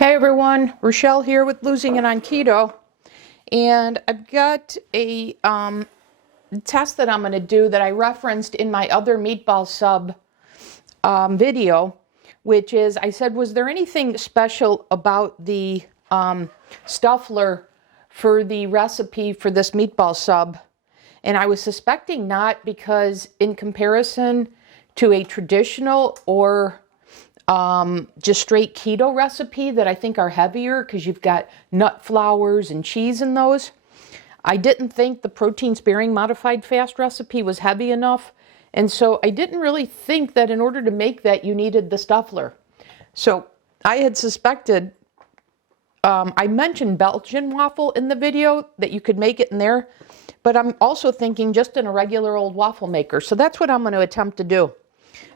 Hey everyone, Rochelle here with Losing It on Keto, and I've got a test that I'm going to do that I referenced in my other Meatball Sub video, which is, I said, was there anything special about the Stuffler for the recipe for this Meatball Sub? And I was suspecting not, because in comparison to a traditional or just straight keto recipe that I think are heavier because you've got nut flours and cheese in those, I didn't think the protein sparing modified fast recipe was heavy enough. And so I didn't really think that in order to make that you needed the Stuffler. So I had suspected, I mentioned Belgian waffle in the video, that you could make it in there, but I'm also thinking just in a regular old waffle maker. So that's what I'm going to attempt to do.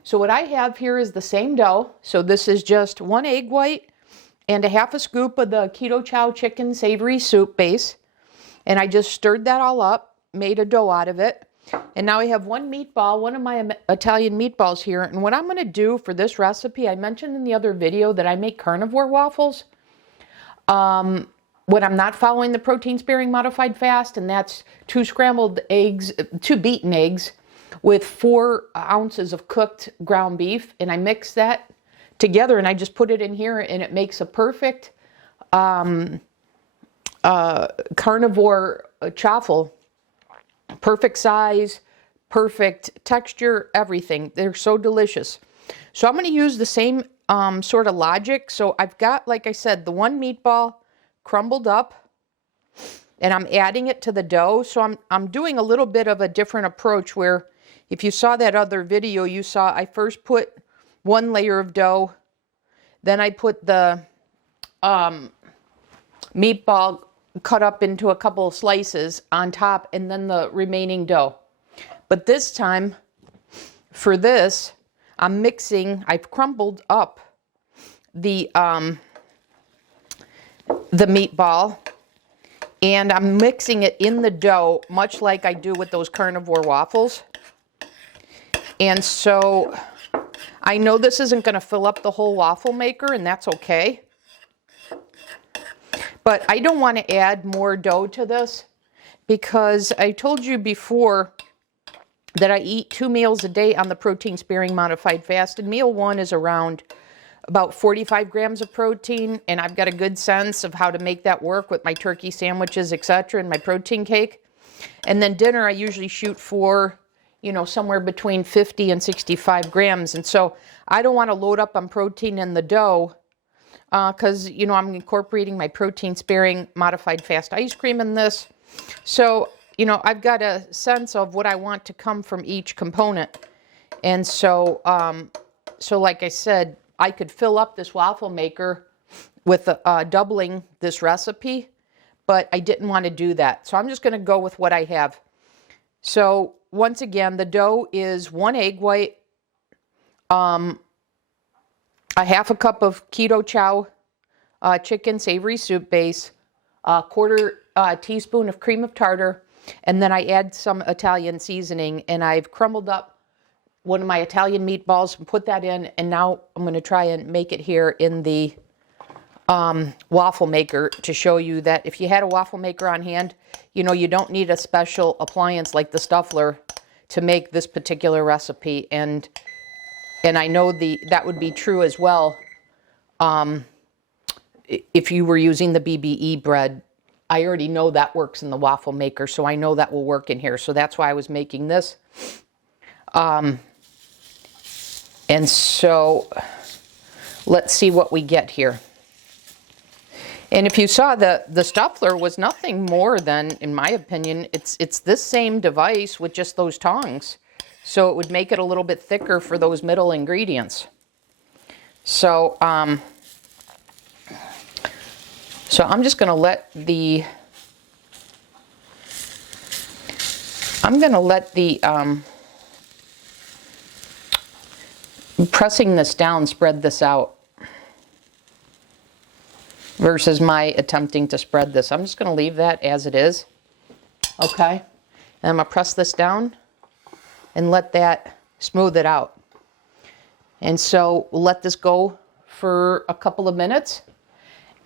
So what I have here is the same dough. So this is just 1 egg white and a half a scoop of the Keto Chow chicken savory soup base. And I just stirred that all up, made a dough out of it. And now I have one meatball, one of my Italian meatballs here. And what I'm going to do for this recipe, I mentioned in the other video that I make carnivore waffles when I'm not following the protein sparing modified fast, and that's 2 scrambled eggs, 2 beaten eggs, with 4 ounces of cooked ground beef, and I mix that together and I just put it in here, and it makes a perfect carnivore chaffle. Perfect size, perfect texture, everything. They're so delicious. So I'm going to use the same sort of logic. So I've got, like I said, the one meatball crumbled up, and I'm adding it to the dough. So I'm doing a little bit of a different approach, where if you saw that other video, you saw I first put 1 layer of dough, then I put the meatball cut up into a couple of slices on top, and then the remaining dough. But this time, for this, I'm mixing, I've crumbled up the meatball, and I'm mixing it in the dough, much like I do with those carnivore waffles. And so I know this isn't going to fill up the whole waffle maker, and that's okay. But I don't want to add more dough to this, because I told you before that I eat 2 meals a day on the protein sparing modified fast, and meal 1 is around about 45 grams of protein, and I've got a good sense of how to make that work with my turkey sandwiches, etc., and my protein cake. And then dinner, I usually shoot for, you know, somewhere between 50 and 65 grams. And so I don't want to load up on protein in the dough, because, you know, I'm incorporating my protein sparing modified fast ice cream in this. So, you know, I've got a sense of what I want to come from each component. And so, so like I said, I could fill up this waffle maker with doubling this recipe, but I didn't want to do that. So I'm just going to go with what I have. So once again, the dough is 1 egg white, a half a cup of Keto Chow chicken savory soup base, a 1/4 teaspoon of cream of tartar, and then I add some Italian seasoning, and I've crumbled up one of my Italian meatballs and put that in, and now I'm going to try and make it here in the waffle maker to show you that if you had a waffle maker on hand, you know, you don't need a special appliance like the Stuffler to make this particular recipe. And I know that would be true as well if you were using the BBBE bread. I already know that works in the waffle maker, so I know that will work in here. So that's why I was making this. And so let's see what we get here. And if you saw, the Stuffler was nothing more than, in my opinion, it's this same device with just those tongs. So it would make it a little bit thicker for those middle ingredients. So, so I'm just going to let the, pressing this down, spread this out, versus my attempting to spread this. I'm just going to leave that as it is. Okay. And I'm going to press this down and let that smooth it out. And so we'll let this go for a couple of minutes.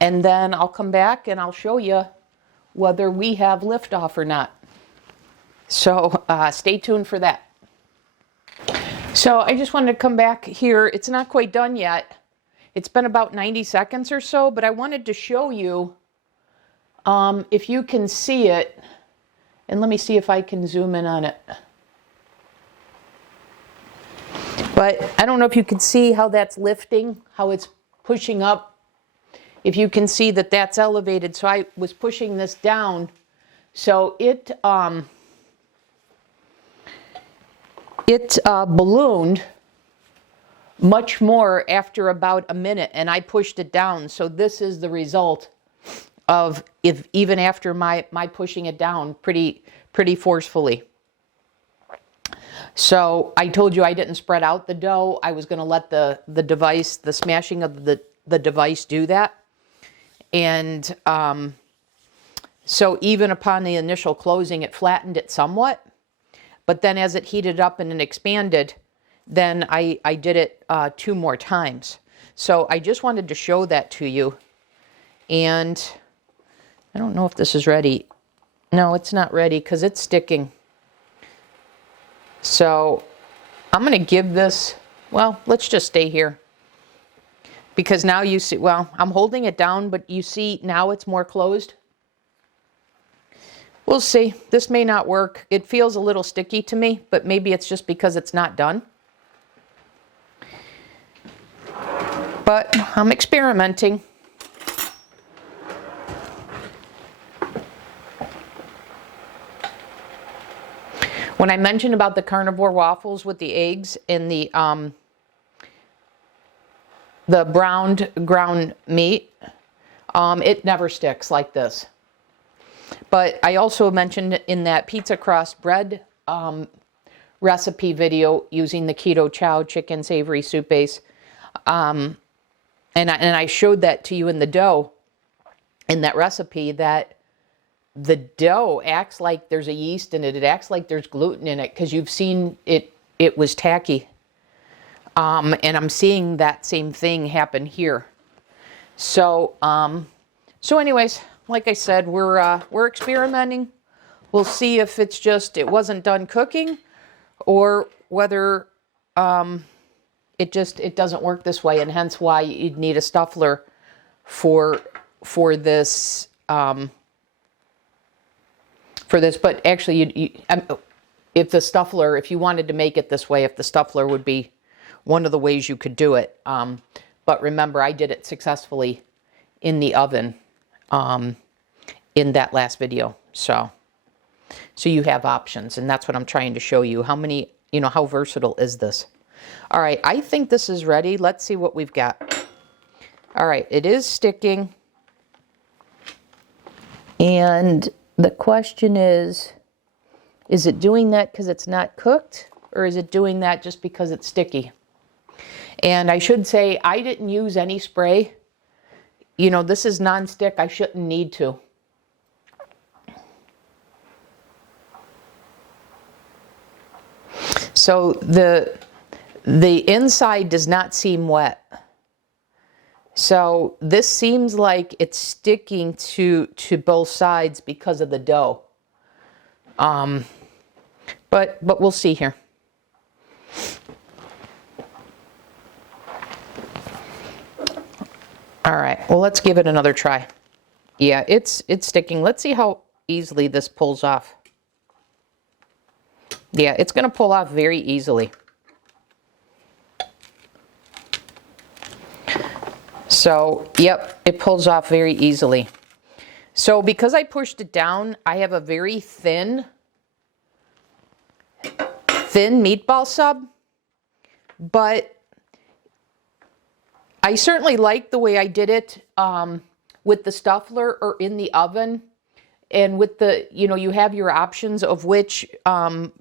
And then I'll come back and I'll show you whether we have liftoff or not. So stay tuned for that. So I just wanted to come back here. It's not quite done yet. It's been about 90 seconds or so, but I wanted to show you if you can see it. And let me see if I can zoom in on it. But I don't know if you can see how that's lifting, how it's pushing up. If you can see that that's elevated. So I was pushing this down. So it ballooned much more after about a minute, and I pushed it down. So this is the result of even after my pushing it down pretty forcefully. So I told you I didn't spread out the dough. I was going to let the device, the smashing of the device do that. And so even upon the initial closing, it flattened it somewhat. But then as it heated up and it expanded, then I did it 2 more times. So I just wanted to show that to you. And I don't know if this is ready. No, it's not ready because it's sticking. So I'm going to give this, well, let's just stay here. Because now you see, well, I'm holding it down, but you see now it's more closed. We'll see. This may not work. It feels a little sticky to me, but maybe it's just because it's not done. But I'm experimenting. When I mentioned about the carnivore waffles with the eggs and the browned ground meat, it never sticks like this. But I also mentioned in that pizza crust bread recipe video using the Keto Chow chicken savory soup base, and I showed that to you in the dough, in that recipe, that the dough acts like there's a yeast in it. It acts like there's gluten in it because you've seen it. It was tacky. And I'm seeing that same thing happen here. So, anyways, like I said, we're experimenting. We'll see if it's just it wasn't done cooking, or whether it doesn't work this way, and hence why you'd need a Stuffler for this. But actually, if the Stuffler, if you wanted to make it this way, if the Stuffler would be one of the ways you could do it. But remember, I did it successfully in the oven in that last video. So you have options, and that's what I'm trying to show you. How versatile is this? All right, I think this is ready. Let's see what we've got. All right, it is sticking. And the question is it doing that because it's not cooked, or is it doing that just because it's sticky? And I should say, I didn't use any spray. This is non-stick. I shouldn't need to. So the inside does not seem wet. So this seems like it's sticking to both sides because of the dough. But we'll see here. All right, well, let's give it another try. Yeah, it's sticking. Let's see how easily this pulls off. Yeah, it's going to pull off very easily. So, yep, it pulls off very easily. So because I pushed it down, I have a very thin meatball sub, but I certainly like the way I did it with the Stuffler or in the oven. And with the, you have your options of which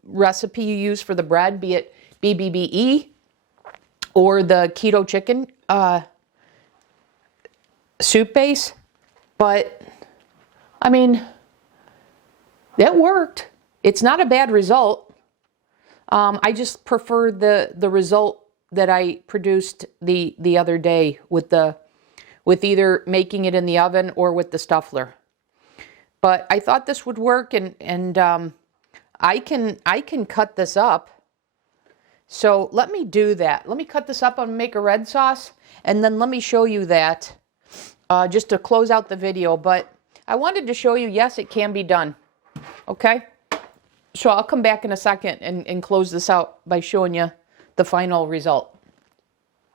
recipe you use for the bread, be it BBBE or the keto chicken soup base. But, I mean, that worked. It's not a bad result. I just prefer the result that I produced the other day with the with either making it in the oven or with the Stuffler. But I thought this would work, and I can cut this up. So let me do that. Let me cut this up and make a red sauce, and then let me show you that just to close out the video. But I wanted to show you, yes, it can be done. Okay? So I'll come back in a second and close this out by showing you the final result.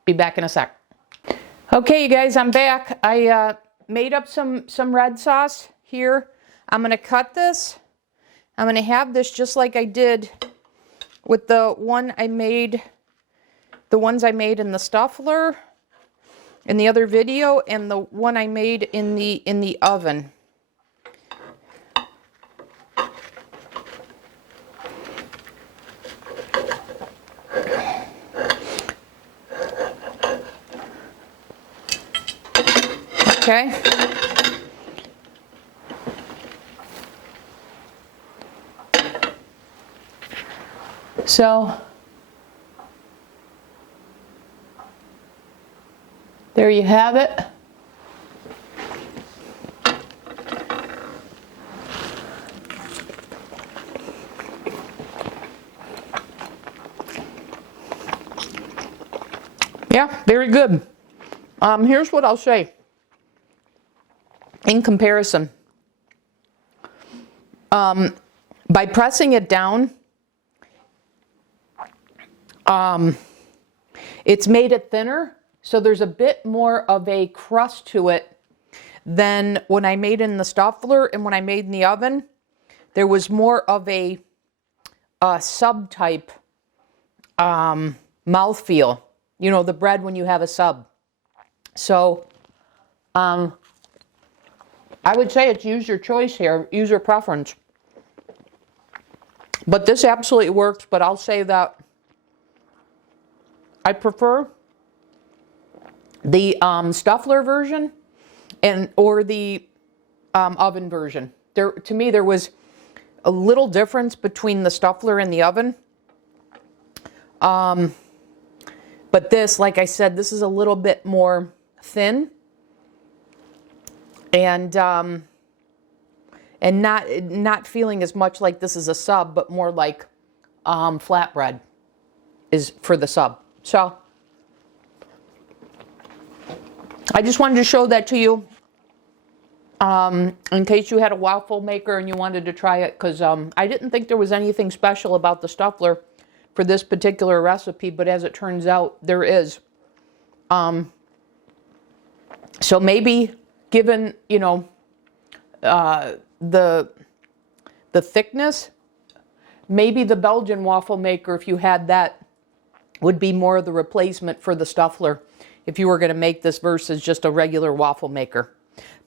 Be back in a sec. Okay, you guys, I'm back. I made up some red sauce here. I'm going to cut this. I'm going to have this just like I did with the one I made, the ones I made in the Stuffler in the other video, and the one I made in the oven. Okay. So there you have it. Yeah, very good. Here's what I'll say in comparison. By pressing it down, it's made it thinner, so there's a bit more of a crust to it than when I made in the Stuffler, and when I made in the oven, there was more of a sub-type mouthfeel. You know, the bread when you have a sub. So, I would say it's use your choice here, use your preference. But this absolutely works, but I'll say that I prefer the Stuffler version or the oven version. To me, there was a little difference between the Stuffler and the oven. But this, like I said, this is a little bit more thin and not feeling as much like this is a sub, but more like flatbread is for the sub. So I just wanted to show that to you in case you had a waffle maker and you wanted to try it, because I didn't think there was anything special about the Stuffler for this particular recipe, but as it turns out, there is. So maybe, given, you know, the thickness, maybe the Belgian waffle maker, if you had that, would be more of the replacement for the Stuffler if you were going to make this versus just a regular waffle maker.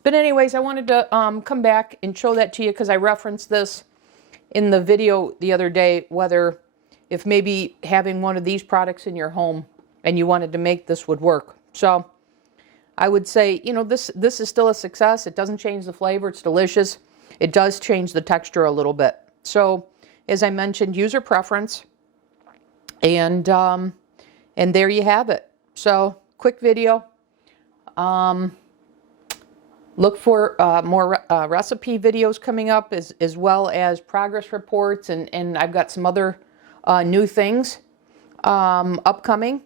But anyways, I wanted to come back and show that to you because I referenced this in the video the other day, whether if maybe having one of these products in your home and you wanted to make this would work. So I would say, you know, this is still a success. It doesn't change the flavor. It's delicious. It does change the texture a little bit. So as I mentioned, user preference. And there you have it. So quick video. Look for more recipe videos coming up, as well as progress reports, and I've got some other new things upcoming.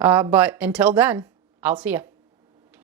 But until then, I'll see you.